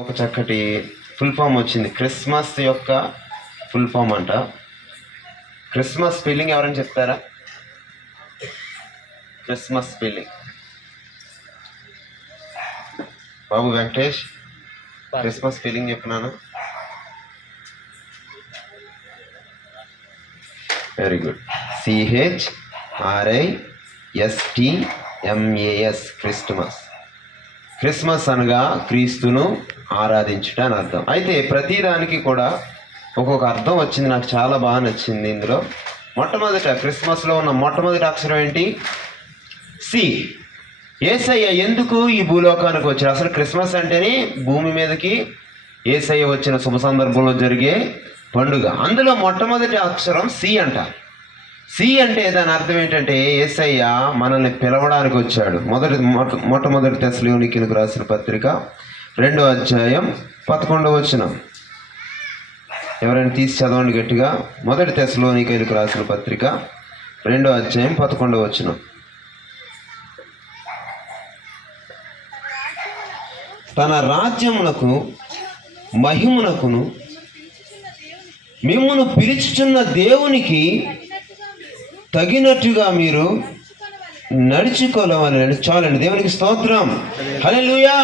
ఒక చక్కటి full form వచ్చింది. క్రిస్మస్ యొక్క ఫుల్ ఫామ్ అంట. క్రిస్మస్ స్పెల్లింగ్ ఎవరైనా చెప్తారా? క్రిస్మస్ స్పెల్లింగ్ బాబు వెంకటేష్, క్రిస్మస్ స్పెల్లింగ్ చెప్పినాను. Very good. CHRISTMAS Christmas. Christmas అనగా క్రీస్తును ఆరాధించుట అని అర్థం. అయితే ప్రతిదానికి కూడా ఒక్కొక్క అర్థం వచ్చింది. నాకు చాలా బాగా నచ్చింది. ఇందులో మొట్టమొదట క్రిస్మస్లో ఉన్న మొట్టమొదటి అక్షరం ఏంటి? సి. యేసయ్య ఎందుకు ఈ భూలోకానికి వచ్చాడు? అసలు క్రిస్మస్ అంటేనే భూమి మీదకి యేసయ్య వచ్చిన శుభ సందర్భంలో జరిగే పండుగ. అందులో మొట్టమొదటి అక్షరం సి అంట. సి అంటే దాని అర్థం ఏంటంటే యేసయ్య మనల్ని పిలవడానికి వచ్చాడు. మొట్టమొదటి తెస్సలోనికీయులకు రాసిన పత్రిక 2వ అధ్యాయం 11వ వచనం. ఎవరైనా తీసి చదవండి గట్టిగా. మొదటి తెస్సలోనికీయులకు రాసిన పత్రిక 2వ అధ్యాయం 11వ వచనం. తన రాజ్యమునకు మహిమునకును మిమ్మును పిలుచుచున్న దేవునికి తగినట్టుగా మీరు నడుచుకోవాలని. చాలండి. దేవునికి స్తోత్రం. హల్లెలూయా.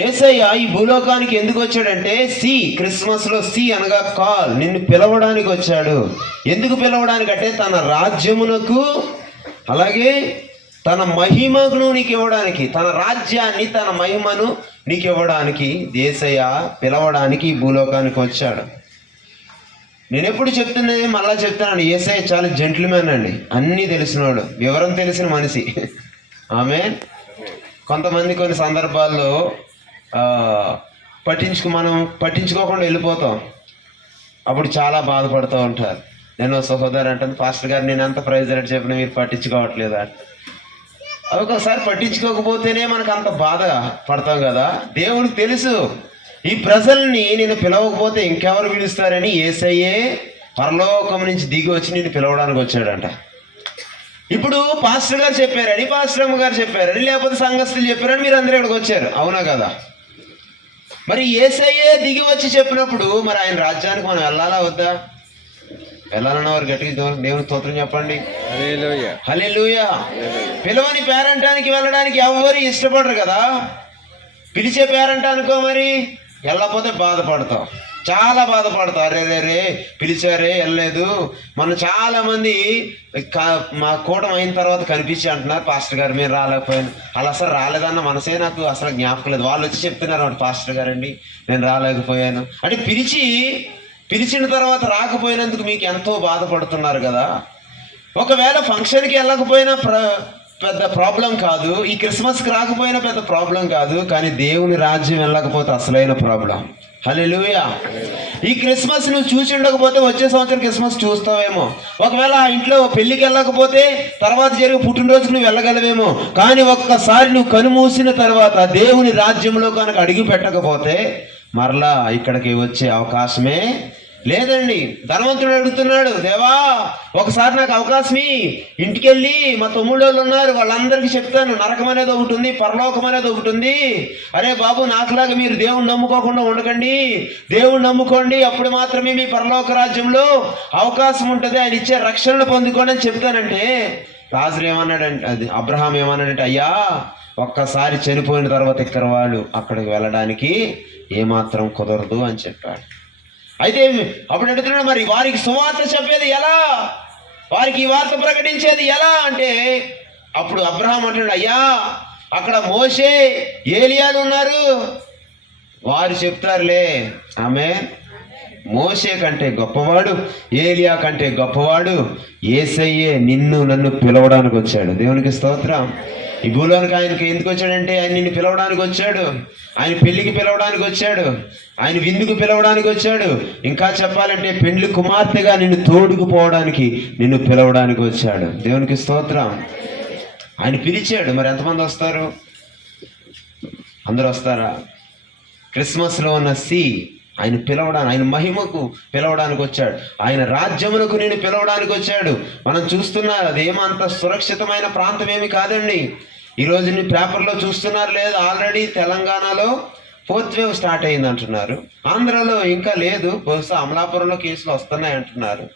యేసయ్య ఈ భూలోకానికి ఎందుకు వచ్చాడంటే సి. క్రిస్మస్లో సి అనగా కాల్, నిన్ను పిలవడానికి వచ్చాడు. ఎందుకు పిలవడానికి అంటే తన రాజ్యమునకు అలాగే తన మహిమను నీకు ఇవ్వడానికి, తన రాజ్యాన్ని తన మహిమను నీకు ఇవ్వడానికి యేసయ్య పిలవడానికి ఈ భూలోకానికి వచ్చాడు. నేను ఎప్పుడు చెప్తున్నది మళ్ళా చెప్తానండి. యేసయ్య చాలా జెంటిల్మెన్ అండి. అన్నీ తెలిసినవాడు, వివరం తెలిసిన మనిషి. ఆమేన్. కొంతమంది కొన్ని సందర్భాల్లో మనం పట్టించుకోకుండా వెళ్ళిపోతాం. అప్పుడు చాలా బాధపడుతూ ఉంటారు. నేను సహోదరు అంటాను, పాస్టర్ గారు నేను అంత ప్రైజ్ రేట్ చెప్పిన మీరు పట్టించుకోవట్లేదా? ఒక్కొక్కసారి పట్టించుకోకపోతేనే మనకు అంత బాధ పడతాం కదా. దేవునికి తెలుసు ఈ ప్రజల్ని నేను పిలవకపోతే ఇంకెవరు పిలుస్తారని యేసయ్యే పరలోకం నుంచి దిగి వచ్చి నేను పిలవడానికి వచ్చాడంట. ఇప్పుడు పాస్టర్ గారు చెప్పారని, పాస్టర్ అమ్మ గారు చెప్పారని, లేకపోతే సంఘస్థులు చెప్పారని మీరు అందరూ ఇక్కడికి వచ్చారు. అవునా కదా? మరి యేసయ్యే దిగి వచ్చి చెప్పినప్పుడు మరి ఆయన రాజ్యానికి మనం వెళ్ళాలా వద్దా? వెళ్ళాలన్న వారు గట్టిగా దేవుని స్తోత్రం చెప్పండి. హల్లెలూయా. హల్లెలూయా. పిలవని పేరంటానికి వెళ్ళడానికి ఎవరు ఇష్టపడరు కదా. పిలిచే పేరంటానికో మరి వెళ్ళకపోతే బాధపడతాం, చాలా బాధపడతాం. అరే పిలిచారే వెళ్ళలేదు. మన చాలా మంది మా కూటమి అయిన తర్వాత కనిపించి అంటున్నారు, పాస్టర్ గారు మీరు రాలేకపోయాను. అలా అసలు రాలేదన్న మనసే నాకు అసలు జ్ఞాపకం లేదు. వాళ్ళు వచ్చి చెప్తున్నారు, పాస్టర్ గారు అండి నేను రాలేకపోయాను అంటే. పిలిచిన తర్వాత రాకపోయినందుకు మీకు ఎంతో బాధపడుతున్నారు కదా. ఒకవేళ ఫంక్షన్కి వెళ్ళకపోయినా పెద్ద ప్రాబ్లం కాదు, ఈ క్రిస్మస్కి రాకపోయినా పెద్ద ప్రాబ్లం కాదు, కానీ దేవుని రాజ్యం వెళ్ళకపోతే అసలైన ప్రాబ్లం. హల్లెలూయా. ఈ క్రిస్మస్ నువ్వు చూసి ఉండకపోతే వచ్చే సంవత్సరం క్రిస్మస్ చూస్తావేమో. ఒకవేళ ఆ ఇంట్లో పెళ్ళికి వెళ్ళకపోతే తర్వాత జరిగే పుట్టినరోజుకు నువ్వు వెళ్ళగలవేమో. కానీ ఒక్కసారి నువ్వు కనుమూసిన తర్వాత దేవుని రాజ్యంలో కనుక అడుగు పెట్టకపోతే మరలా ఇక్కడికి వచ్చే అవకాశమే లేదండి. ధనవంతుడు అడుగుతున్నాడు, దేవా ఒకసారి నాకు అవకాశం ఇంటికి వెళ్ళి మా తమ్ముళ్ళు ఉన్నారు వాళ్ళందరికీ చెప్తాను, నరకం అనేది ఒకటి ఉంది, పరలోకం అనేది ఒకటి ఉంది. అరే బాబు నాకులాగా మీరు దేవుణ్ణి నమ్ముకోకుండా ఉండకండి, దేవుణ్ణి నమ్ముకోండి, అప్పుడు మాత్రమే మీ పరలోక రాజ్యంలో అవకాశం ఉంటుంది, ఆయన ఇచ్చే రక్షణను పొందుకోండి అని చెప్తానంటే రాజు ఏమన్నాడంటే, అది అబ్రహాం ఏమన్నాడంటే, అయ్యా ఒక్కసారి చనిపోయిన తర్వాత ఇక్కడ వాళ్ళు అక్కడికి వెళ్ళడానికి ఏమాత్రం కుదరదు అని చెప్పాడు. అయితే అప్పుడు అడుగుతున్నాడు, మరి వారికి సువార్త చెప్పేది ఎలా, వారికి ఈ వార్త ప్రకటించేది ఎలా అంటే, అప్పుడు అబ్రహాం అంటున్నాడు, అయ్యా అక్కడ మోషే ఏలియాలు ఉన్నారు, వారు చెప్తారులే. ఆమేన్. మోషే కంటే గొప్పవాడు, ఏలియా కంటే గొప్పవాడు యేసయ్యే నిన్ను నన్ను పిలవడానికి వచ్చాడు. దేవునికి స్తోత్రం. ఈ భూలోనికి ఆయనకి ఎందుకు వచ్చాడంటే ఆయన నిన్ను పిలవడానికి వచ్చాడు, ఆయన పెళ్లికి పిలవడానికి వచ్చాడు, ఆయన విందుకు పిలవడానికి వచ్చాడు. ఇంకా చెప్పాలంటే పెండ్లి కుమార్తెగా నిన్ను తోడుకుపోవడానికి నిన్ను పిలవడానికి వచ్చాడు. దేవునికి స్తోత్రం. ఆయన పిలిచాడు. మరి ఎంతమంది వస్తారు? అందరూ వస్తారా? క్రిస్మస్లో ఉన్న సి ఆయన పిలవడానికి, ఆయన మహిమకు పిలవడానికి వచ్చాడు, ఆయన రాజ్యమునకు నేను పిలవడానికి వచ్చాడు. మనం చూస్తున్నారు అదేమంత సురక్షితమైన ప్రాంతం ఏమి కాదండి. ఈరోజు నీ పేపర్లో చూస్తున్నారు లేదు, ఆల్రెడీ తెలంగాణలో 4th వేవ్ స్టార్ట్ అయింది అంటున్నారు. ఆంధ్రాలో ఇంకా లేదు, బహుశా అమలాపురంలో కేసులు వస్తున్నాయి అంటున్నారు.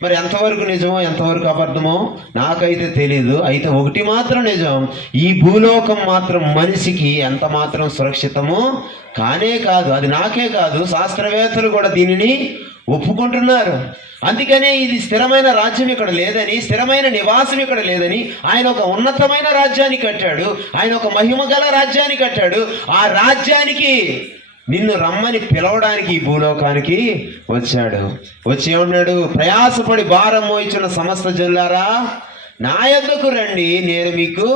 మరి ఎంతవరకు నిజమో ఎంతవరకు అబద్ధమో నాకైతే తెలీదు. అయితే ఒకటి మాత్రం నిజం, ఈ భూలోకం మాత్రం మనిషికి ఎంత మాత్రం సురక్షితమో కానే కాదు. అది నాకే కాదు, శాస్త్రవేత్తలు కూడా దీనిని ఒప్పుకుంటున్నారు. అందుకనే ఇది స్థిరమైన రాజ్యం ఇక్కడ లేదని, స్థిరమైన నివాసం ఇక్కడ లేదని, ఆయన ఒక ఉన్నతమైన రాజ్యాన్ని కట్టాడు, ఆయన ఒక మహిమ గల రాజ్యాన్ని కట్టాడు. ఆ రాజ్యానికి నిన్ను రమ్మని పిలవడానికి ఈ భూలోకానికి వచ్చాడు. వచ్చి ఏమన్నాడు? ప్రయాసపడి భారం మోయించిన సమస్త జనులారా నా యొద్దకు రండి, నేను మీకు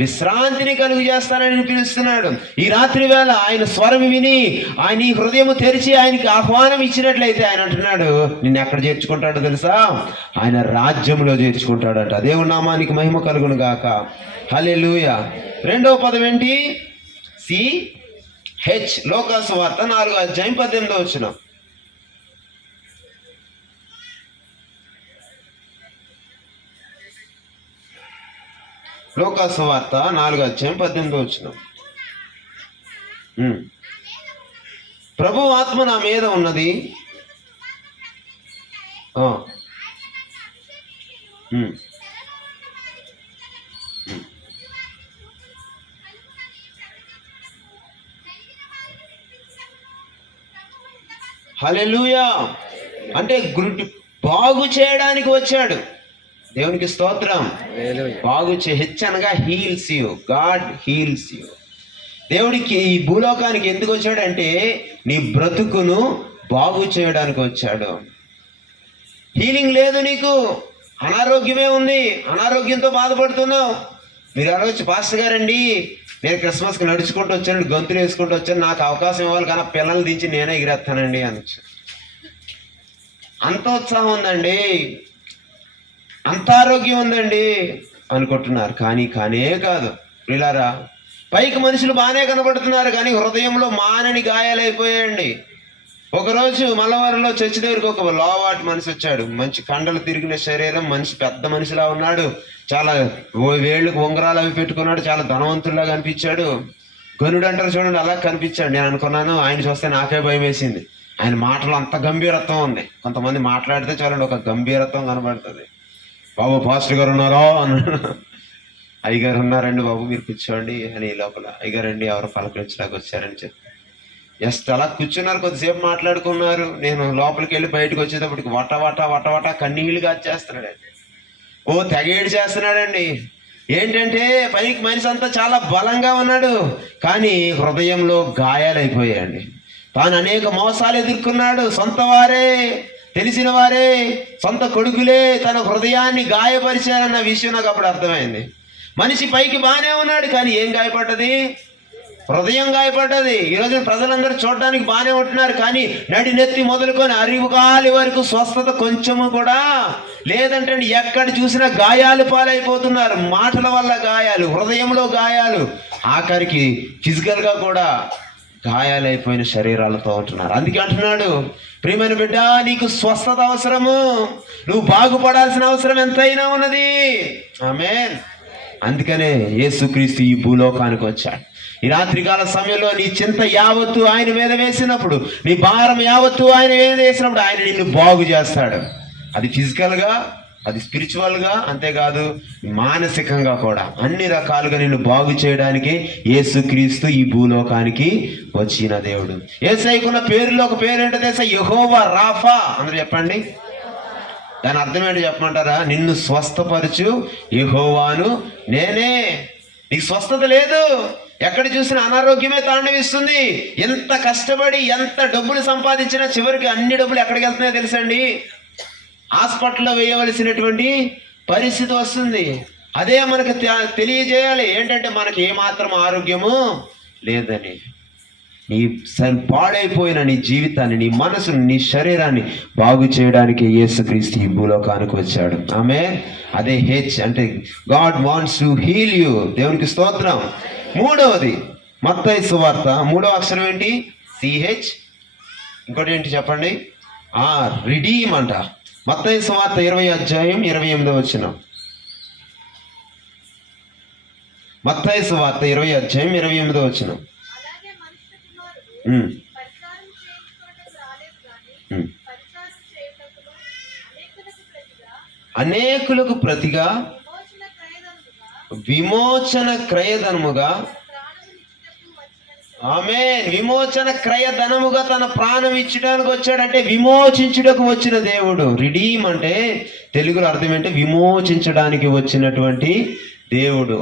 విశ్రాంతిని కలుగు చేస్తానని పిలుస్తున్నాడు. ఈ రాత్రి వేళ ఆయన స్వరం విని ఆయన ఈ హృదయం తెరిచి ఆయనకి ఆహ్వానం ఇచ్చినట్లయితే ఆయన అంటున్నాడు, నిన్ను ఎక్కడ చేర్చుకుంటాడో తెలుసా? ఆయన రాజ్యంలో చేర్చుకుంటాడట. దేవుని నామానికి మహిమ కలుగును గాక. హల్లెలూయా. రెండవ పదం ఏంటి? CH. లోకాసు వార్త 4:18. లోకాసు వార్త 4:18. ప్రభు ఆత్మ నా మీద ఉన్నది. హల్లెలూయా. అంటే బాగు చేయడానికి వచ్చాడు. దేవునికి స్తోత్రం. బాగు హెచ్ అనగా heels you. God heels you. దేవుడికి ఈ భూలోకానికి ఎందుకు వచ్చాడంటే నీ బ్రతుకును బాగు చేయడానికి వచ్చాడు. హీలింగ్ లేదు, నీకు అనారోగ్యమే ఉంది, అనారోగ్యంతో బాధపడుతున్నావు. మీరు అడగచ్చు, పాస్టర్ గారండి నేను క్రిస్మస్కి నడుచుకుంటూ వచ్చాను, గంతులు వేసుకుంటూ వచ్చాను, నాకు అవకాశం ఇవ్వాలి కానీ పిల్లల్ని దించి నేనే ఎగిరేస్తానండి అనొచ్చు. అంత ఉత్సాహం ఉందండి, అంత ఆరోగ్యం ఉందండి అనుకుంటున్నారు. కానే కాదు పిల్లారా. పైకి మనుషులు బాగానే కనబడుతున్నారు కానీ హృదయంలో మానని గాయాలైపోయాయండి. ఒకరోజు మల్లవరంలో చర్చి దగ్గరికి ఒక లోవాటి మనిషి వచ్చాడు. మంచి కండలు తిరిగిన శరీరం, మనిషి పెద్ద మనిషిలా ఉన్నాడు, చాలా వేళ్ళకు ఉంగరాలు అవి పెట్టుకున్నాడు, చాలా ధనవంతుల్లా కనిపించాడు. గనుడు అంటారు చూడండి, అలా కనిపించాడు. నేను అనుకున్నాను ఆయన చూస్తే నాకే భయం వేసింది. ఆయన మాటలో అంత గంభీరత్వం ఉంది. కొంతమంది మాట్లాడితే చూడండి ఒక గంభీరత్వం కనబడుతుంది. బాబు పాస్టర్ గారు ఉన్నారా అన్నాడు. అయ్యగారు ఉన్నారండి బాబు మీరు కూర్చోండి అని. లోపల అయ్యగారండి ఎవరు పలకరించడానికి వచ్చారని చెప్పి జస్ట్ అలా కూర్చున్నారు. కొద్దిసేపు మాట్లాడుకున్నారు. నేను లోపలికి వెళ్ళి బయటకు వచ్చేటప్పటికి వట కన్నీళ్ళు కాచేస్తున్నాడండి. తెగేడు చేస్తున్నాడండి. ఏంటంటే పైకి మనిషి అంతా చాలా బలంగా ఉన్నాడు కానీ హృదయంలో గాయాలైపోయాయండి. తాను అనేక మోసాలు ఎదుర్కొన్నాడు. సొంత వారే, తెలిసిన వారే, సొంత కొడుకులే తన హృదయాన్ని గాయపరిచారన్న విషయం నాకు అప్పుడు అర్థమైంది. మనిషి పైకి బాగానే ఉన్నాడు కానీ ఏం గాయపడ్డది? హృదయం గాయపడ్డది. ఈరోజు ప్రజలందరూ చూడడానికి బాగానే ఉంటున్నారు కానీ నడి నెత్తి మొదలుకొని అరివుకాలి వరకు స్వస్థత కొంచెము కూడా లేదంటే ఎక్కడ చూసినా గాయాలు పాలైపోతున్నారు. మాటల వల్ల గాయాలు, హృదయంలో గాయాలు, ఆఖరికి ఫిజికల్గా కూడా గాయాలైపోయిన శరీరాలతో ఉంటున్నారు. అందుకే అంటున్నాడు, ప్రియమైన బిడ్డ నీకు స్వస్థత అవసరము, నువ్వు బాగుపడాల్సిన అవసరం ఎంతైనా ఉన్నది. ఆమేన్. అందుకనే యేసుక్రీస్తు ఈ భూలోకానికి వచ్చాడు. ఈ రాత్రికాల సమయంలో నీ చింత యావత్తు ఆయన మీద వేసినప్పుడు, నీ భారం యావత్తు ఆయన మీద వేసినప్పుడు ఆయన నిన్ను బాగు చేస్తాడు. అది ఫిజికల్గా, అది స్పిరిచువల్గా, అంతేకాదు మానసికంగా కూడా అన్ని రకాలుగా నిన్ను బాగు చేయడానికి యేసుక్రీస్తు ఈ భూలోకానికి వచ్చిన దేవుడు. యేసయ్యకున్న పేరులో ఒక పేరు ఏంటో తెలుసా? యెహోవా రాఫా. అందరూ చెప్పండి. దాని అర్థం ఏంటో చెప్పమంటారా? నిన్ను స్వస్థపరచు యెహోవాను నేనే. నీకు స్వస్థత లేదు, ఎక్కడ చూసినా అనారోగ్యమే తాండవిస్తుంది. ఎంత కష్టపడి ఎంత డబ్బులు సంపాదించినా చివరికి అన్ని డబ్బులు ఎక్కడికి వెళ్తున్నాయో తెలుసండి? హాస్పిటల్లో వేయవలసినటువంటి పరిస్థితి వస్తుంది. అదే మనకు తెలియజేయాలి ఏంటంటే మనకి ఏమాత్రం ఆరోగ్యము లేదని. నీ పాడైపోయిన నీ జీవితాన్ని, నీ మనసుని, నీ శరీరాన్ని బాగు చేయడానికి యేసుక్రీస్తు ఈ భూలోకానికి వచ్చాడు. ఆమేన్. అదే హెచ్ అంటే God wants to heal you. దేవునికి స్తోత్రం. మూడవది మత్తయి సువార్త 3వ అక్షరం ఏంటి? CH. ఇంకోటి ఏంటి చెప్పండి? రిడీమ్ అంట. మత్తయి సువార్త 20:28. మత్తయి సువార్త 20:28. ఉమ్, ఉమ్. అనేకులకు ప్రతిగా విమోచన క్రయధనముగా, ఆమేన్, విమోచన క్రయధనముగా తన ప్రాణం ఇచ్చడానికి వచ్చాడంటే విమోచించుటకు వచ్చిన దేవుడు. రిడీమ్ అంటే తెలుగులో అర్థం ఏంటంటే విమోచించడానికి వచ్చినటువంటి దేవుడు.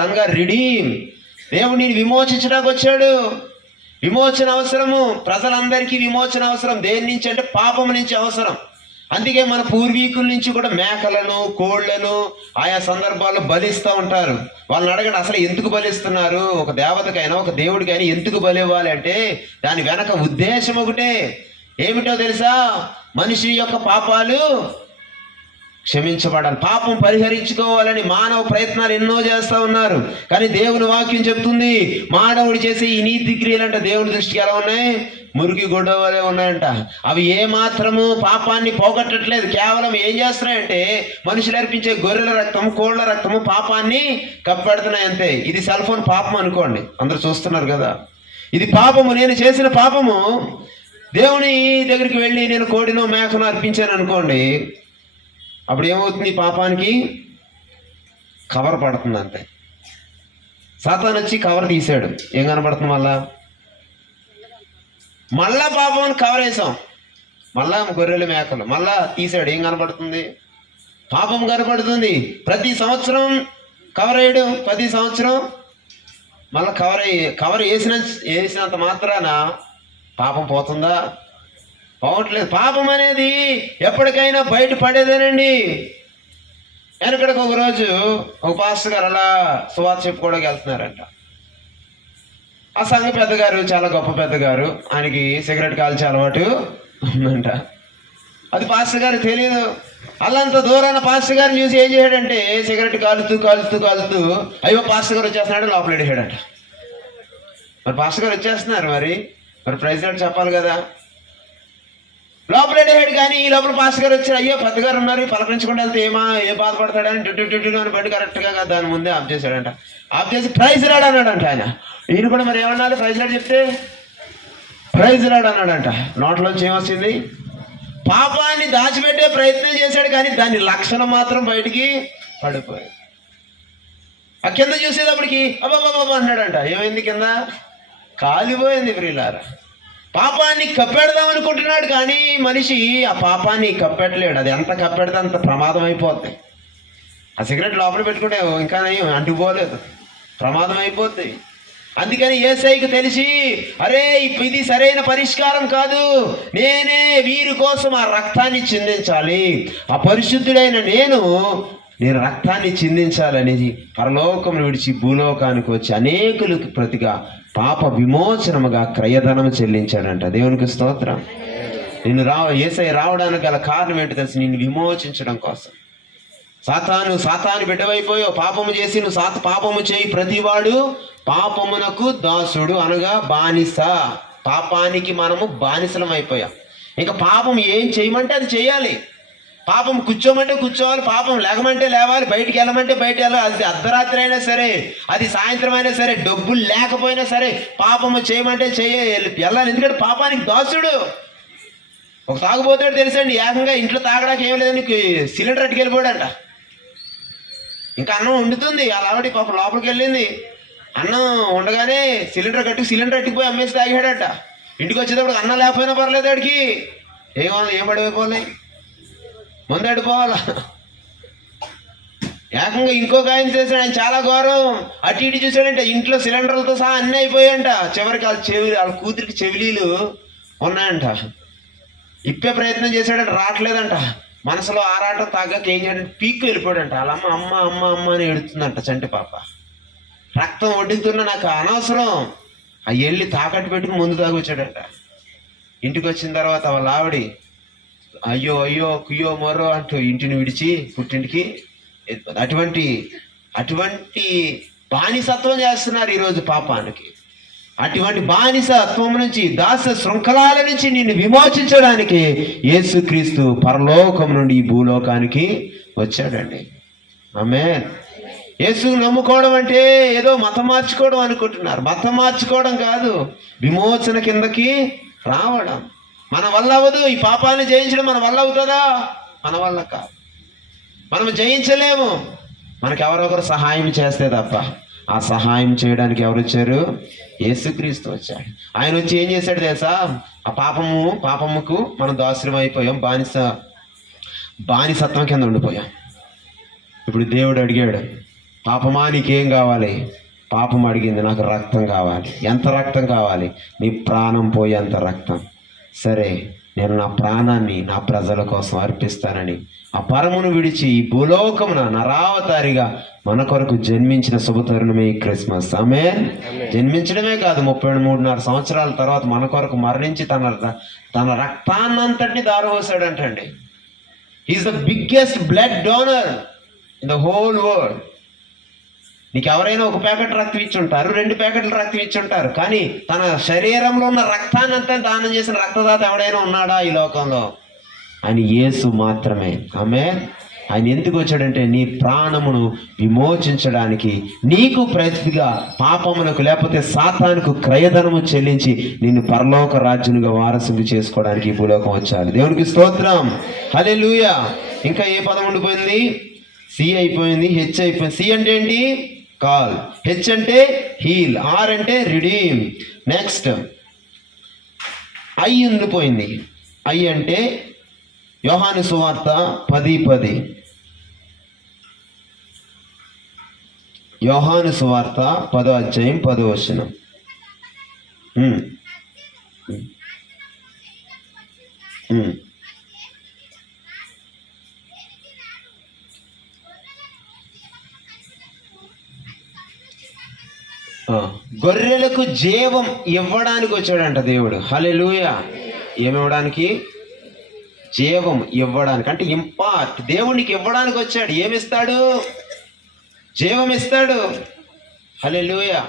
రంగా రిడీమ్, దేవుడు నేను విమోచించడానికి వచ్చాడు. విమోచన అవసరము, ప్రజలందరికీ విమోచన అవసరం. దేని నుంచి అంటే పాపం నుంచి అవసరం. అందుకే మన పూర్వీకుల నుంచి కూడా మేకలను, కోళ్లను ఆయా సందర్భాల్లో బలిస్తూ ఉంటారు. వాళ్ళని అడగండి, అసలు ఎందుకు బలిస్తున్నారు? ఒక దేవతకైనా ఒక దేవుడికైనా ఎందుకు బలి ఇవ్వాలి అంటే దాని వెనక ఉద్దేశం ఒకటే. ఏమిటో తెలుసా? మనిషి యొక్క పాపాలు క్షమించబడాలి, పాపం పరిహరించుకోవాలని మానవ ప్రయత్నాలు ఎన్నో చేస్తూ ఉన్నారు. కానీ దేవుని వాక్యం చెప్తుంది, మానవుడు చేసే ఈ నీతి క్రియలంట దేవుని దృష్టికి ఎలా ఉన్నాయి? మురికి గొడవలే ఉన్నాయంట. అవి ఏమాత్రము పాపాన్ని పోగొట్టట్లేదు. కేవలం ఏం చేస్తున్నాయంటే మనుషులు అర్పించే గొర్రెల రక్తము, కోళ్ల రక్తము పాపాన్ని కప్పెడుతున్నాయి అంతే. ఇది సెల్ ఫోన్ పాపం అనుకోండి, అందరూ చూస్తున్నారు కదా. ఇది పాపము, నేను చేసిన పాపము. దేవుని దగ్గరికి వెళ్ళి నేను కోడినో మేకనో అర్పించాను అనుకోండి, అప్పుడు ఏమవుతుంది? పాపానికి కవర్ పడుతుంది అంతే. సాతాను వచ్చి కవర్ తీసాడు, ఏం కనపడుతుంది? మళ్ళా పాపాన్ని కవర్ వేసాం, మళ్ళా గొర్రెలు మేకలు మళ్ళా తీసాడు, ఏం కనపడుతుంది? పాపం కనపడుతుంది. ప్రతి సంవత్సరం కవర్ వేయడం, ప్రతి సంవత్సరం మళ్ళీ కవర్ వేసినంత మాత్రాన పాపం పోతుందా? పోవట్లేదు. పాపం అనేది ఎప్పటికైనా బయట పడేదేనండి. వెనకడికి ఒక రోజు ఒక పాస్టర్ గారు అలా సువార్త చెప్పుకోవడానికి వెళ్తున్నారంట. ఆ సంఘ పెద్దగారు చాలా గొప్ప పెద్దగారు, ఆయనకి సిగరెట్ కాల్చే అలవాటు ఉందంట. అది పాస్టర్ గారు తెలియదు. అల్లంత దూరాన పాస్టర్ గారిని చూసి ఏం చేశాడంటే సిగరెట్ కాలుతూ కాలుతూ కాలుతూ అయ్యో పాస్టర్ గారు వచ్చేస్తున్నాడు, లోపల వెళ్ళాడట. మరి పాస్టర్ గారు వచ్చేస్తున్నారు, మరి ప్రైజ్ లార్డ్ చెప్పాలి కదా. లోపల వెళ్ళాడు. కానీ ఈ లోపల పాస్టర్ గారు వచ్చారు, అయ్యో పెద్దగారు ఉన్నారు, పలకరించకుండా వెళ్తే ఏ బాధపడతాడని డ్యూ అని బండి కరెక్ట్గా దాని ముందే ఆఫ్ చేశాడంట. ఆఫ్ చేసి ప్రైజ్ లార్డ్ అన్నాడంట ఆయన. ఈయన కూడా మరి ఏమన్నాడు? ప్రైజ్ లార్డ్ చెప్తే ప్రైజ్ లార్డ్ అన్నాడంట. నోట్లోంచి ఏమొచ్చింది? పాపాన్ని దాచిపెట్టే ప్రయత్నం చేశాడు, కానీ దాని లక్షణం మాత్రం బయటికి పడిపోయింది. ఆ కింద చూసేటప్పటికి అబ్బాబాబా అన్నాడంట. ఏమైంది? కింద కాలిపోయింది. ప్రియులారా, పాపాన్ని కప్పెడదాం అనుకుంటున్నాడు, కానీ మనిషి ఆ పాపాన్ని కప్పెట్టలేడు. అది ఎంత కప్పెడితే అంత ప్రమాదం అయిపోద్ది. ఆ సిగరెట్ లోపల పెట్టుకుంటే ఇంకా అంటుకోలేదు, ప్రమాదం అయిపోద్ది. అందుకని యేసయ్యకు తెలిసి, అరే ఇది సరైన పరిష్కారం కాదు, నేనే వీరి కోసం ఆ రక్తాన్ని చిందించాలి, ఆ పరిశుద్ధుడైన నేను రక్తాన్ని చిందించాలని పరలోకం విడిచి భూలోకానికి వచ్చి అనేకులకు ప్రతిగా పాప విమోచనముగా క్రయధనం చెల్లించాడంట. దేవునికి స్తోత్రం. యేసయ్య రావడానికి గల కారణం ఏంటి తెలుసు? నిన్ను విమోచించడం కోసం. సాతాను బిడ్డవైపోయావు, పాపము చేసి నువ్వు పాపము చేయి ప్రతివాడు పాపమునకు దాసుడు, అనగా బానిస. పాపానికి మనము బానిసలం అయిపోయాం. ఇంకా పాపం ఏం చేయమంటే అది చేయాలి. పాపం కూర్చోమంటే కూర్చోవాలి, పాపం లేకమంటే లేవాలి, బయటికి వెళ్ళమంటే బయట వెళ్ళాలి. అది అర్ధరాత్రి అయినా సరే, అది సాయంత్రం అయినా సరే, డబ్బులు లేకపోయినా సరే పాపము చేయమంటే వెళ్ళాలి. ఎందుకంటే పాపానికి దాసుడు. ఒక తాగుబోతాడు తెలుసండి, ఏకంగా ఇంట్లో తాగడానికి ఏం లేదని సిలిండర్ అట్టుకు వెళ్ళిపోయాడంట. ఇంకా అన్నం వండుతుంది, అలా ఆవిడ పాపం లోపలికి వెళ్ళింది. అన్నం ఉండగానే సిలిండర్ అట్టుకుపోయి అమ్మేసి తాగాడట. ఇంటికి వచ్చేటప్పుడు అన్నం లేకపోయినా పర్లేదు, ఆడికి ఏం పడిపోలే, ముందు అడిపోవాలా. ఏకంగా ఇంకొక ఆయన చేశాడు, ఆయన చాలా ఘోరం. అటు ఇటు చూశాడంటే ఇంట్లో సిలిండర్లతో సహా అన్నీ అయిపోయాయంట. చివరికి వాళ్ళ కూతురికి చెవిలీలు ఉన్నాయంట. ఇప్పే ప్రయత్నం చేశాడంట, రావట్లేదంట. మనసులో ఆరాటం తాగాక ఏం చేయడంటే పీక్కు వెళ్ళిపోయాడంట. వాళ్ళ అమ్మ అమ్మ అమ్మ అని ఏడుతుందంట చంటి పాప. రక్తం వడ్డుతున్నా నాకు అనవసరం, ఆ వెళ్ళి తాకట్టు పెట్టుకుని ముందు తాగొచ్చాడంట. ఇంటికి వచ్చిన తర్వాత వాళ్ళ ఆవిడి అయ్యో అయ్యో కుయ్యో మరో అంటూ ఇంటిని విడిచి పుట్టింటికి. అటువంటి బానిసత్వం చేస్తున్నారు ఈరోజు పాపానికి. అటువంటి బానిసత్వం నుంచి, దాస శృంఖలాల నుంచి నిన్ను విమోచించడానికి యేసుక్రీస్తు పరలోకం నుండి ఈ భూలోకానికి వచ్చాడండి. ఆమేన్. యేసుని నమ్ముకోవడం అంటే ఏదో మతం మార్చుకోవడం అనుకుంటున్నారు. మతం మార్చుకోవడం కాదు, విమోచన కిందకి రావడం. మన వల్ల అవ్వదు. ఈ పాపాన్ని జయించడం మన వల్ల అవుతుందా? మన వల్ల కాదు. మనం జయించలేము. మనకు ఎవరొకరు సహాయం చేస్తే తప్ప. ఆ సహాయం చేయడానికి ఎవరు వచ్చారు? యేసుక్రీస్తు వచ్చాడు. ఆయన వచ్చి ఏం చేశాడు తెలుసా? ఆ పాపముకు మనం దాసులం అయిపోయాం, బానిసత్వం కింద ఉండిపోయాం. ఇప్పుడు దేవుడు అడిగాడు, పాపమా నీకేం కావాలి? పాపం అడిగింది, నాకు రక్తం కావాలి. ఎంత రక్తం కావాలి? నీ ప్రాణం పోయేంత రక్తం. సరే, నేను నా ప్రాణాన్ని నా ప్రజల కోసం అర్పిస్తానని ఆ పరమును విడిచి ఈ భూలోకమున నరావతారిగా మన కొరకు జన్మించిన శుభతరుణమే ఈ క్రిస్మస్. ఆమేన్. జన్మించడమే కాదు, 33.5 సంవత్సరాల తర్వాత మన కొరకు మరణించి తన రక్తాన్నంతటిని దారపోసాడంటండి. Is the biggest blood donor in the whole world. నీకు ఎవరైనా 1 ప్యాకెట్ రక్తం ఇచ్చి ఉంటారు, 2 ప్యాకెట్ల రక్తం ఇచ్చి ఉంటారు, కానీ తన శరీరంలో ఉన్న రక్తాన్ని అంతా దానం చేసిన రక్తదాత ఎవడైనా ఉన్నాడా ఈ లోకంలో? ఆయన యేసు మాత్రమే. ఆమేన్. ఆయన ఎందుకు వచ్చాడంటే నీ ప్రాణమును విమోచించడానికి, నీకు ప్రతిగా పాపమునకు లేకపోతే సాతానుకు క్రయధనము చెల్లించి నిన్ను పరలోక రాజ్యునిగా వారసుని చేసుకోవడానికి ఈ భూలోకం వచ్చాడు. దేవునికి స్తోత్రం. హల్లెలూయా. ఇంకా ఏ పదం ఉండిపోయింది? సి అయిపోయింది, హెచ్ అయిపోయింది. సి అంటే ఏంటి? కాల్. హెచ్ అంటే హీల్. ఆర్ అంటే రిడీమ్. నెక్స్ట్ ఐ ఉండిపోయింది. ఐ అంటే యోహాను సువార్త 10:10. యోహాను సువార్త 10వ అధ్యాయం 10వ వచనం. గొర్రెలకు జీవం ఇవ్వడానికి వచ్చాడంట దేవుడు. హల్లెలూయా. ఏమివ్వడానికి? జీవం ఇవ్వడానికి. అంటే ఇంపార్ట్. దేవునికి ఇవ్వడానికి వచ్చాడు. ఏమిస్తాడు? జీవం ఇస్తాడు. హల్లెలూయా.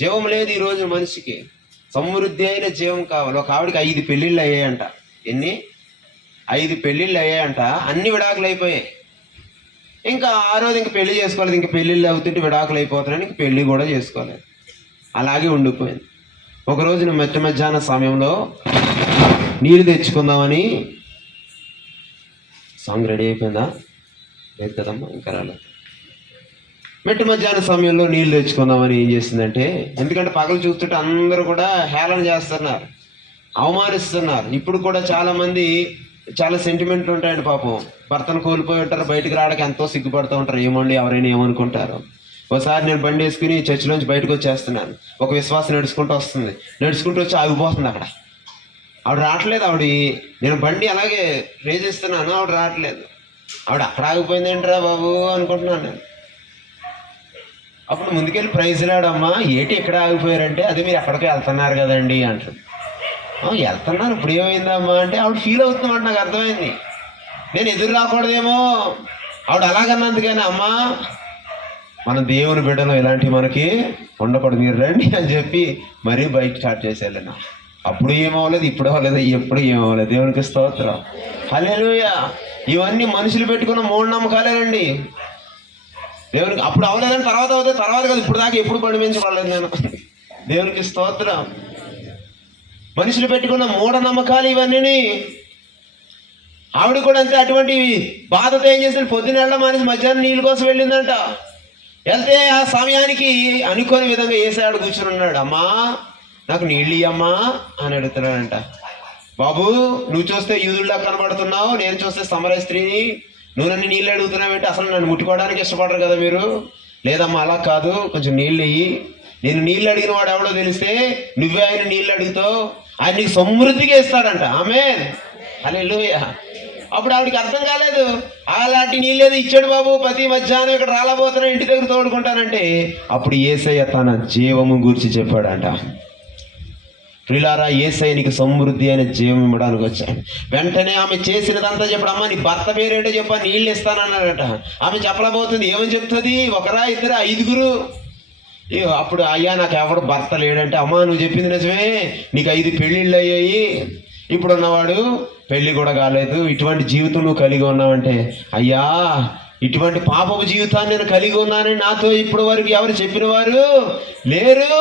జీవం లేదు ఈరోజు మనిషికి. సమృద్ధి అయిన జీవం కావాలి. ఒక ఆవిడకి 5 పెళ్ళిళ్ళు అయ్యాయంట. ఎన్ని? 5 పెళ్ళిళ్ళు అయ్యాయంట. అన్ని విడాకులు అయిపోయాయి. ఇంకా ఆ రోజు ఇంక పెళ్లి చేసుకోలేదు. ఇంక పెళ్ళిళ్ళు అవుతుంటే విడాకులు అయిపోతున్నాయని ఇంక పెళ్లి కూడా చేసుకోలేదు. అలాగే ఉండిపోయింది. ఒకరోజు మధ్యాహ్న సమయంలో నీళ్ళు తెచ్చుకుందామని, సాంగ్ రెడీ అయిపోయిందా? లేదు కదమ్మా, ఇంకా రాలేదు. మధ్యాహ్న సమయంలో నీళ్ళు తెచ్చుకుందామని ఏం చేసిందంటే, ఎందుకంటే పగలు చూస్తుంటే అందరూ కూడా హేళన చేస్తున్నారు, అవమానిస్తున్నారు. ఇప్పుడు కూడా చాలామంది చాలా సెంటిమెంట్లు ఉంటాయండి. పాపం భర్తను కోల్పోయి ఉంటారు, బయటకు రావడానికి ఎంతో సిగ్గుపడుతూ ఉంటారు. ఏమండి ఎవరైనా ఏమనుకుంటారు. ఒకసారి నేను బండి వేసుకుని చర్చిలోంచి బయటకు వచ్చేస్తున్నాను. ఒక విశ్వాసం నడుచుకుంటూ వస్తుంది. నడుచుకుంటూ వచ్చి ఆగిపోతుంది అక్కడ. ఆవిడ రావట్లేదు. నేను బండి అలాగే రేజిస్తున్నాను, ఆవిడ రావట్లేదు. ఆవిడ అక్కడ ఆగిపోయింది ఏంట్రా బాబు అనుకుంటున్నాను నేను. అప్పుడు ముందుకెళ్ళి ప్రైజ్ రాడమ్మా, ఏంటి ఎక్కడ ఆగిపోయారంటే, అదే మీరు ఎక్కడికి వెళ్తున్నారు కదండి అంటారు. వెళ్తున్నాను, ఇప్పుడు ఏమైందమ్మా అంటే, ఆవిడ ఫీల్ అవుతుందన్నమాట. నాకు అర్థమైంది, నేను ఎదురు రాకూడదేమో. ఆవిడ అలాగన్నందుకని, అమ్మా మన దేవుని బిడ్డలో ఇలాంటివి మనకి ఉండకూడదు, మీరు రండి అని చెప్పి మరీ బైక్ స్టార్ట్ చేసేయాలి. అప్పుడు ఏమవ్వలేదు, ఇప్పుడు అవ్వలేదు, ఎప్పుడు ఏమవ్వలేదు. దేవునికి స్తోత్రం. హల్లెలూయా. ఇవన్నీ మనుషులు పెట్టుకున్న మూఢనమ్మకాలేనండి. దేవునికి అప్పుడు అవ్వలేదని తర్వాత అవుతుంది, తర్వాత కదా, ఇప్పుడు దాకా ఎప్పుడు బండి మించబడలేదు నేను. దేవునికి స్తోత్రం. మనుషులు పెట్టుకున్న మూఢనమ్మకాలు ఇవన్నీ. ఆవిడ కూడా అంతే. అటువంటి బాధతో ఏం చేసింది, పొద్దున వెళ్ళడం మానేసి మధ్యాహ్నం నీళ్ళ కోసం వెళ్ళిందంట. వెళ్తే ఆ సమయానికి అనుకోని విధంగా ఏసాడు కూర్చుని ఉన్నాడు. అమ్మా నాకు నీళ్ళు ఇయ్యమ్మా అని అడుగుతున్నాడంట. బాబు నువ్వు చూస్తే యూదుల్లా కనబడుతున్నావు, నేను చూస్తే సమరయ స్త్రీని, నువ్వు నన్ను నీళ్ళు అడుగుతున్నావేంటి? అసలు నన్ను ముట్టుకోవడానికి ఇష్టపడరు కదా మీరు. లేదమ్మా అలా కాదు, కొంచెం నీళ్ళు ఇయ్యి. నేను నీళ్ళు అడిగిన వాడు ఎవడో తెలిస్తే నువ్వే ఆయన నీళ్ళు అడుగుతావు, ఆయన నీకు సమృద్ధిగా ఇస్తాడంట. ఆమేన్. హల్లెలూయా. అప్పుడు ఆవిడకి అర్థం కాలేదు. అలాంటి నీళ్ళేదో ఇచ్చాడు బాబు, ప్రతి మధ్యాహ్నం ఇక్కడ రాలబోతున్నా, ఇంటి దగ్గర తోడుకుంటానంటే అప్పుడు యేసయ్య తన జీవము గురించి చెప్పాడంట. ప్రియులారా, యేసయ్య నీకు సమృద్ధి అయిన జీవం ఇవ్వడానికి వచ్చాడు. వెంటనే ఆమె చేసినదంతా చెప్పడం, అమ్మ నీ భర్త పేరేంటో చెప్పా, నీళ్ళు ఇస్తానన్నాడట. ఆమె చెప్పలేకపోతుంది. ఏమని చెప్తుంది? 1, 2, 5. అప్పుడు అయ్యా నాకు ఎవడు భర్త లేడంటే, అమ్మా నువ్వు చెప్పింది నిజమే, నీకు 5 పెళ్ళిళ్ళు అయ్యాయి, ఇప్పుడు ఉన్నవాడు పెళ్ళి కూడా కాలేదు, ఇటువంటి జీవితం నువ్వు కలిగి ఉన్నావంటే, అయ్యా ఇటువంటి పాపపు జీవితాన్ని నేను కలిగి ఉన్నానని నాతో ఇప్పటి వరకు ఎవరు చెప్పిన వారు లేరు.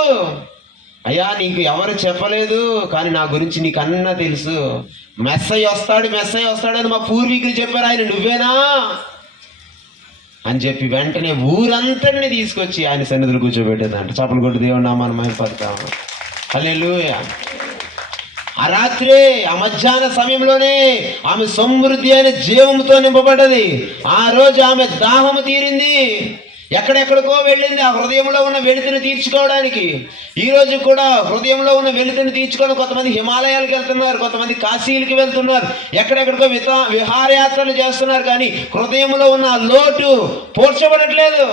అయ్యా నీకు ఎవరు చెప్పలేదు, కానీ నా గురించి నీకు అన్నా తెలుసు. మెస్సయ్య వస్తాడని మా పూర్వీకులు చెప్పారు, ఆయన నువ్వేనా అని చెప్పి వెంటనే ఊరంతటిని తీసుకొచ్చి ఆయన సన్నిధిలో కూర్చోబెట్టేదంట. చప్పలు కొట్టి దేవుని నామాన్ని మహిమపడతాము. హల్లెలూయా. ఆ రాత్రే, ఆ మధ్యాహ్న సమయంలోనే ఆమె సమృద్ధి అయిన జీవంతో నింపబడ్డది. ఆ రోజు ఆమె దాహము తీరింది. ఎక్కడెక్కడికో వెళ్ళింది ఆ హృదయంలో ఉన్న వెలితిని తీర్చుకోవడానికి. ఈ రోజు కూడా హృదయంలో ఉన్న వెలితిని తీర్చుకోవడం కొంతమంది హిమాలయాలకు వెళ్తున్నారు, కొంతమంది కాశీలకు వెళ్తున్నారు, ఎక్కడెక్కడికో విహారయాత్రలు చేస్తున్నారు, కానీ హృదయంలో ఉన్న లోటు పూడ్చబడట్లేదు.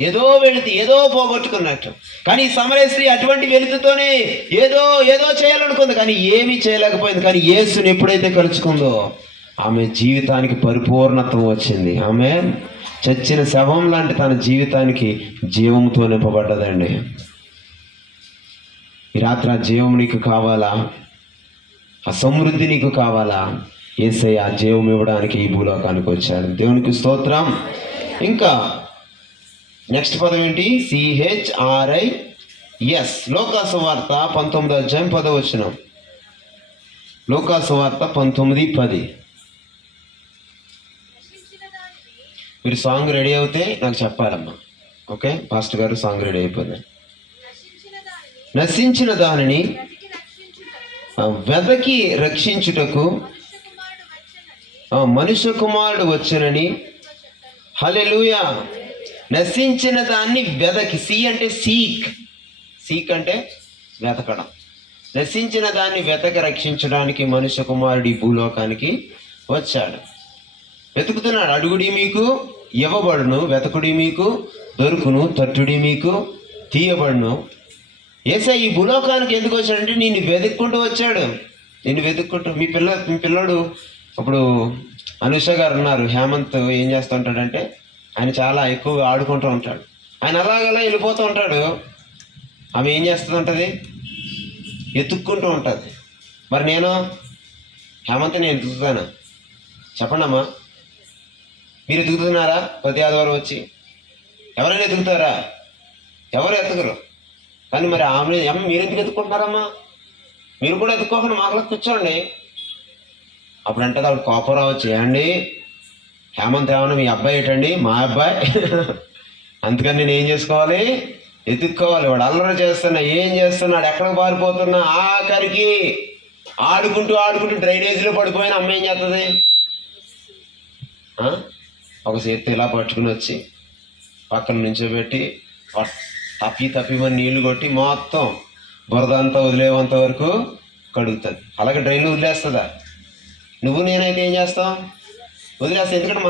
ఏదో వెళితే ఏదో పోగొట్టుకున్నట్టు. కానీ ఈ సమరయ స్త్రీ అటువంటి వెళుతుతోనే ఏదో చేయాలనుకుంది, కానీ ఏమీ చేయలేకపోయింది. కానీ యేసుని ఎప్పుడైతే కలుసుకుందో ఆమె జీవితానికి పరిపూర్ణత్వం వచ్చింది. ఆమె చచ్చిన శవం లాంటి తన జీవితానికి జీవంతో నింపబడ్డదండి. ఈ రాత్రి ఆ జీవం నీకు కావాలా? ఆ సమృద్ధి నీకు కావాలా? యేసయ్య ఆ జీవం ఇవ్వడానికి ఈ భూలోకానికి వచ్చాడు. దేవునికి స్తోత్రం. ఇంకా నెక్స్ట్ పదం ఏంటి? CHRIS. లోకాసు వార్త 19:10. లోకాసు వార్త 19:10. మీరు సాంగ్ రెడీ అవుతే నాకు చెప్పాలమ్మా. ఓకే, పాస్టర్ గారు సాంగ్ రెడీ అయిపోయింది. నశించిన దానిని వెదకి రక్షించుటకు మనుష్య కుమారుడు వచ్చనని. హల్లెలూయా. నశించిన దాన్ని వెదకి, సి అంటే సీక్ అంటే వెతకడం. నశించిన దాన్ని వెతక రక్షించడానికి మనుష్య కుమారుడు ఈ భూలోకానికి వచ్చాడు. వెతుకుతున్నాడు. అడుగుడి మీకు ఇవ్వబడును, వెతకుడి మీకు దొరుకును, తట్టుడి మీకు తీయబడును. యేసయ్య ఈ భూలోకానికి ఎందుకు వచ్చాడంటే నిన్ను వెతుక్కుంటూ వచ్చాడు. నిన్ను వెతుక్కుంటూ మీ పిల్లోడు ఇప్పుడు అనుష గారు ఉన్నారు. హేమంత్ ఏం చేస్తూ ఉంటాడంటే ఆయన చాలా ఎక్కువ ఆడుకుంటూ ఉంటాడు. ఆయన అలాగలా వెళ్ళిపోతూ ఉంటాడు. ఆమె ఏం చేస్తూ ఉంటుంది? ఎత్తుక్కుంటూ ఉంటుంది. మరి నేను హేమంత్ ఎత్తుకుతాను? చెప్పండి అమ్మా, మీరు ఎత్తుకుతున్నారా? ప్రతి ఆదివారం వచ్చి ఎవరైనా ఎత్తుకుతారా? ఎవరు ఎత్తుకరు. కానీ మరి ఆమె మీరు ఎందుకు ఎత్తుకుంటున్నారమ్మా? మీరు కూడా ఎత్తుకోకుండా మాకలా కూర్చోండి. అప్పుడు అంటే ఆవిడ కోపం రావచ్చు. ఏమండి హేమంత్ ఏమన్నా మీ అబ్బాయి ఏంటండి? మా అబ్బాయి. అందుకని నేను ఏం చేసుకోవాలి? ఎత్తుక్కోవాలి. వాడు అల్లరి చేస్తున్నా, ఏం చేస్తున్నాడు, ఎక్కడికి పారిపోతున్నా, ఆఖరికి ఆడుకుంటూ డ్రైనేజీలో పడిపోయిన అమ్మ ఏం చేస్తుంది? ఒక చేతి ఇలా పట్టుకుని వచ్చి పక్కన నుంచోబెట్టి తప్పిమని నీళ్లు కొట్టి మొత్తం బురద అంతా వదిలేంత వరకు కడుగుతుంది. అలాగే డ్రైన్లో వదిలేస్తుందా? నువ్వు నేనైతే ఏం చేస్తాం? వదిలేస్తాం. ఎందుకంటే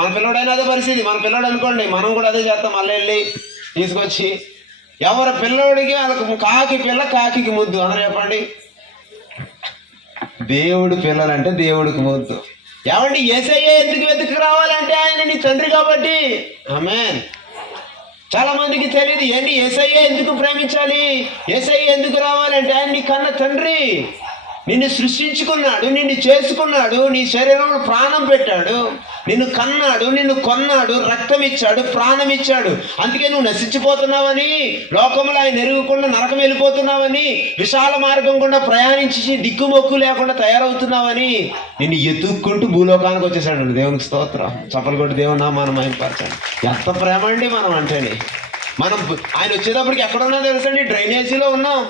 మన పిల్లోడైనా అదే పరిస్థితి. మన పిల్లోడు అనుకోండి, మనం కూడా అదే చేస్తాం. మళ్ళీ వెళ్ళి తీసుకొచ్చి ఎవరి పిల్లోడికి వాళ్ళకి కాకి ముద్దు. అందరూ చెప్పండి. దేవుడు పిల్లలంటే దేవుడికి ముద్దు. ఏమండి యేసయ్య ఎందుకు వెతుకు రావాలంటే ఆయన నీ తండ్రి కాబట్టి. ఆమేన్. చాలా మందికి తెలియదు. ఏంటి యేసయ్య ఎందుకు ప్రేమించాలి, యేసయ్య ఎందుకు రావాలంటే ఆయన నీ కన్న తండ్రి. నిన్ను సృష్టించుకున్నాడు, నిన్ను చేసుకున్నాడు, నీ శరీరంలో ప్రాణం పెట్టాడు, నిన్ను కన్నాడు, నిన్ను కొన్నాడు, రక్తం ఇచ్చాడు, ప్రాణం ఇచ్చాడు. అందుకే నువ్వు నశించిపోతున్నావని, లోకంలో ఆయన ఎరుగుకుండా నరకం వెళ్ళిపోతున్నావని, విశాల మార్గం గుండా ప్రయాణించి దిక్కుమొక్కు లేకుండా తయారవుతున్నావని నిన్ను ఎత్తుక్కుంటూ భూలోకానికి వచ్చేసాడు. దేవునికి స్తోత్రం. చప్పలు కొట్టి దేవుని నామాన్ని మహిమపరచండి. ఎంత ప్రేమ అండి మనం అంటేనే. మనం ఆయన వచ్చేటప్పటికి ఎక్కడున్నా తెలుసండి? డ్రైనేజీలో ఉన్నాం.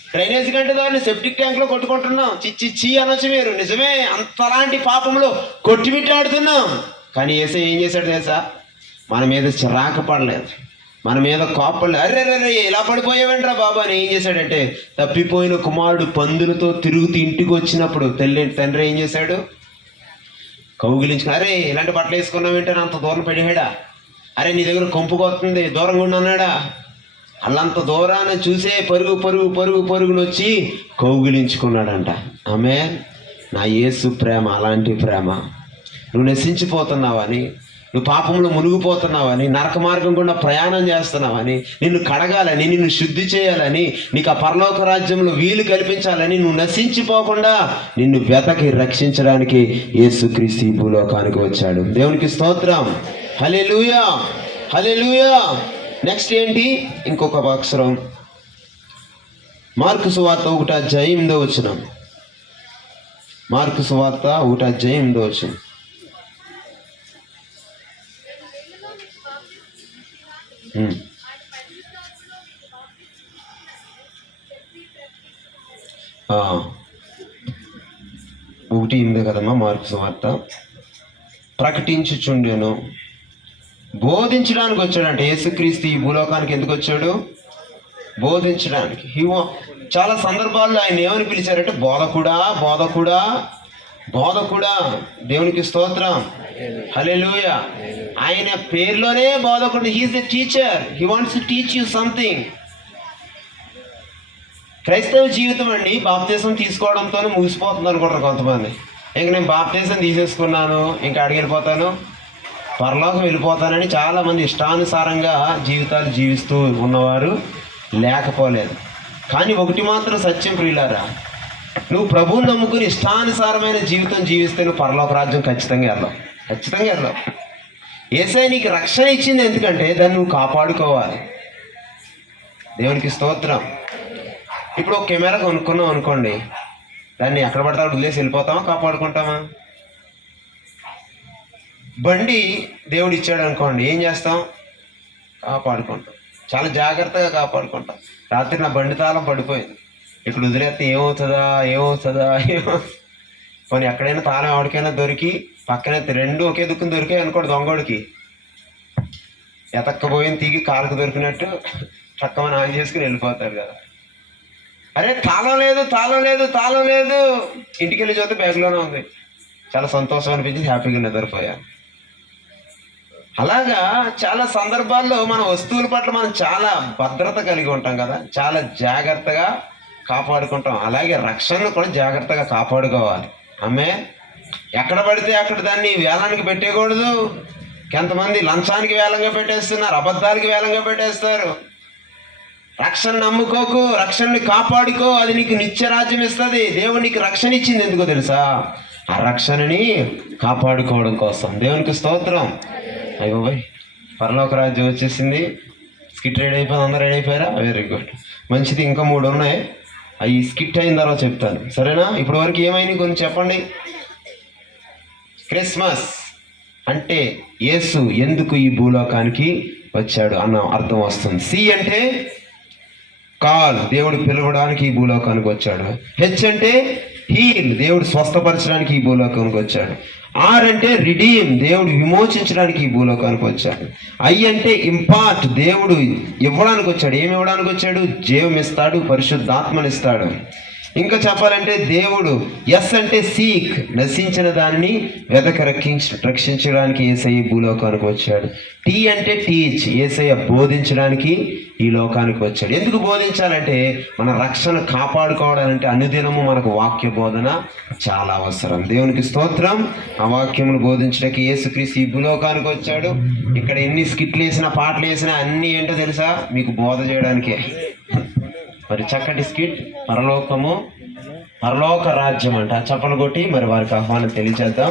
డ్రైనేజ్ కంటే దాన్ని సెప్టిక్ ట్యాంక్లో కొట్టుకుంటున్నాం. చిచ్చి అనొచ్చు మీరు. నిజమే, అంతలాంటి పాపంలో కొట్టిమిట్టాడుతున్నాం. కానీ యేసయ్య ఏం చేశాడు తెలుసా? మన మీద చిరాకు పడలేదు, మన మీద కోపడలేదు. అర్రే ఇలా పడిపోయావేంట్రా బాబా అని ఏం చేశాడంటే, తప్పిపోయిన కుమారుడు పందులతో తిరుగుతూ ఇంటికి వచ్చినప్పుడు తండ్రి ఏం చేశాడు? కౌగిలించుకుని, అరే ఇలాంటి బట్టలు వేసుకున్నావేంటని అంత దూరం పడిహాడా? అరే నీ దగ్గర కొంపుకొస్తుంది, దూరంగా ఉన్నాడా? అల్లంత దూరాన్ని చూసే పరుగును వచ్చి కౌగిలించుకున్నాడంట. ఆమేన్. నా యేసు ప్రేమ అలాంటి ప్రేమ. నువ్వు నశించిపోతున్నావని, నువ్వు పాపంలో మునిగిపోతున్నావని, నరక మార్గం గుండా ప్రయాణం చేస్తున్నావని, నిన్ను కడగాలని, నిన్ను శుద్ధి చేయాలని, నీకు ఆ పరలోక రాజ్యంలో వీలు కల్పించాలని, నువ్వు నశించిపోకుండా నిన్ను వెతకి రక్షించడానికి యేసుక్రీస్తు ఈ భూలోకానికి వచ్చాడు. దేవునికి స్తోత్రం. హల్లెలూయా, హల్లెలూయా. నెక్స్ట్ ఏంటి? ఇంకొక అక్షరం. మార్కు సువార్త 1:8. మార్కు సువార్త 1:8. ఒకటి 8 కదమ్మా మార్కు సువార్త. ప్రకటించుచుండెను, బోధించడానికి వచ్చాడంటే యేసుక్రీస్తు ఈ భూలోకానికి ఎందుకు వచ్చాడు? బోధించడానికి. చాలా సందర్భాల్లో ఆయన ఏమని పిలిచారంటే బోధకుడా, బోధకుడా, బోధకుడా. దేవునికి స్తోత్రం. హల్లెలూయా. ఆయన పేరులోనే బోధకుడు. He's a teacher. He wants to teach you something. క్రైస్తవ జీవితం అండి బాప్తీసం తీసుకోవడంతోనే ముగిసిపోతుంది అనుకుంటారు కొంతమంది. ఇంక నేను బాప్తీసం తీసేసుకున్నాను, ఇంకా అడిగి వెళ్ళిపోతాను, పరలోకం వెళ్ళిపోతానని చాలామంది ఇష్టానుసారంగా జీవితాలు జీవిస్తూ ఉన్నవారు లేకపోలేదు. కానీ ఒకటి మాత్రం సత్యం ప్రియులారా, నువ్వు ప్రభువుని నమ్ముకుని ఇష్టానుసారమైన జీవితం జీవిస్తే నువ్వు పరలోక రాజ్యం ఖచ్చితంగా వెళ్ళావు. ఖచ్చితంగా వెళ్ళావు. యేసయ్య నీకు రక్షణ ఇచ్చింది ఎందుకంటే దాన్ని నువ్వు కాపాడుకోవాలి. దేవునికి స్తోత్రం. ఇప్పుడు ఒక కెమెరా కొనుక్కున్నాం అనుకోండి, దాన్ని ఎక్కడ పడితే అక్కడ వదిలేసి వెళ్ళిపోతామా, కాపాడుకుంటామా? బండి దేవుడు ఇచ్చాడు అనుకోండి, ఏం చేస్తాం? కాపాడుకుంటాం. చాలా జాగ్రత్తగా కాపాడుకుంటాం. రాత్రి నా బండి తాళం పడిపోయింది, ఇక్కడ వదిలేస్తే ఏమవుతుందా పోనీ ఎక్కడైనా తాళం ఎవరికైనా దొరికి పక్కనే 2 ఒకే దుక్కుని దొరికాయి అనుకోండి, దొంగోడికి ఎతక్కపోయింది తీగి కాలుకు దొరికినట్టు చక్కమని ఆన్ చేసుకుని వెళ్ళిపోతాడు కదా. అరే తాళం లేదు, ఇంటికి వెళ్ళి చూస్తే బ్యాగ్లోనే ఉంది. చాలా సంతోషం అనిపించి హ్యాపీగా నిద్రపోయాను. అలాగా చాలా సందర్భాల్లో మన వస్తువుల పట్ల మనం చాలా భద్రత కలిగి ఉంటాం కదా, చాలా జాగ్రత్తగా కాపాడుకుంటాం. అలాగే రక్షణను కూడా జాగ్రత్తగా కాపాడుకోవాలి. ఆమె ఎక్కడ పడితే అక్కడ దాన్ని వేలానికి పెట్టేయకూడదు. కొంతమంది లంచానికి వేలంగా పెట్టేస్తున్నారు, అబద్ధాలకి వేలంగా పెట్టేస్తారు. రక్షణ నమ్ముకోకు, రక్షణని కాపాడుకో, అది నీకు నిత్యరాజ్యం ఇస్తుంది. దేవుడు నీకు రక్షణ ఇచ్చింది ఎందుకో తెలుసా? ఆ రక్షణని కాపాడుకోవడం కోసం. దేవునికి స్తోత్రం. అయ్యో బాయ్, పరలోక రాజ్యం వచ్చేసింది. స్కిట్ రెడీ అయిపోయింది, అందరూ రెడీ అయిపోయారా? వెరీ గుడ్, మంచిది. ఇంకా 3 ఉన్నాయి, అవి స్కిట్ అయిన తర్వాత చెప్తాను, సరేనా? ఇప్పటి వరకు ఏమైంది కొన్ని చెప్పండి. క్రిస్మస్ అంటే యేసు ఎందుకు ఈ భూలోకానికి వచ్చాడు అన్న అర్థం వస్తుంది. సి అంటే కాల్, దేవుడు పిలవడానికి ఈ భూలోకానికి వచ్చాడు. హెచ్ అంటే హీల్, దేవుడు స్వస్థపరచడానికి ఈ భూలోకానికి వచ్చాడు. ఆర్ అంటే రిడీమ్, దేవుడు విమోచించడానికి ఈ భూలోకానికి వచ్చాడు. ఐ అంటే ఇంపార్ట్, దేవుడు ఇవ్వడానికి వచ్చాడు. ఏమి ఇవ్వడానికి వచ్చాడు? జీవం ఇస్తాడు, పరిశుద్ధాత్మనిస్తాడు. ఇంకా చెప్పాలంటే దేవుడు. ఎస్ అంటే సీక్, నశించిన దాన్ని వెదక రక్షించడానికి యేసయ్య భూలోకానికి వచ్చాడు. టీ అంటే టీచ్, యేసయ్య బోధించడానికి ఈ లోకానికి వచ్చాడు. ఎందుకు బోధించాలంటే మన రక్షణ కాపాడుకోవడాలంటే అనుదినము మనకు వాక్య బోధన చాలా అవసరం. దేవునికి స్తోత్రం. ఆ వాక్యమును బోధించడానికి యేసుక్రీస్తు ఈ భూలోకానికి వచ్చాడు. ఇక్కడ ఎన్ని స్కిట్లు వేసినా పాటలు వేసినా అన్నీ ఏంటో తెలుసా? మీకు బోధ చేయడానికే. మరి చక్కటి స్కిట్, పరలోక రాజ్యం అంట. చప్పలు కొట్టి మరి వారికి ఆహ్వానం తెలియజేద్దాం.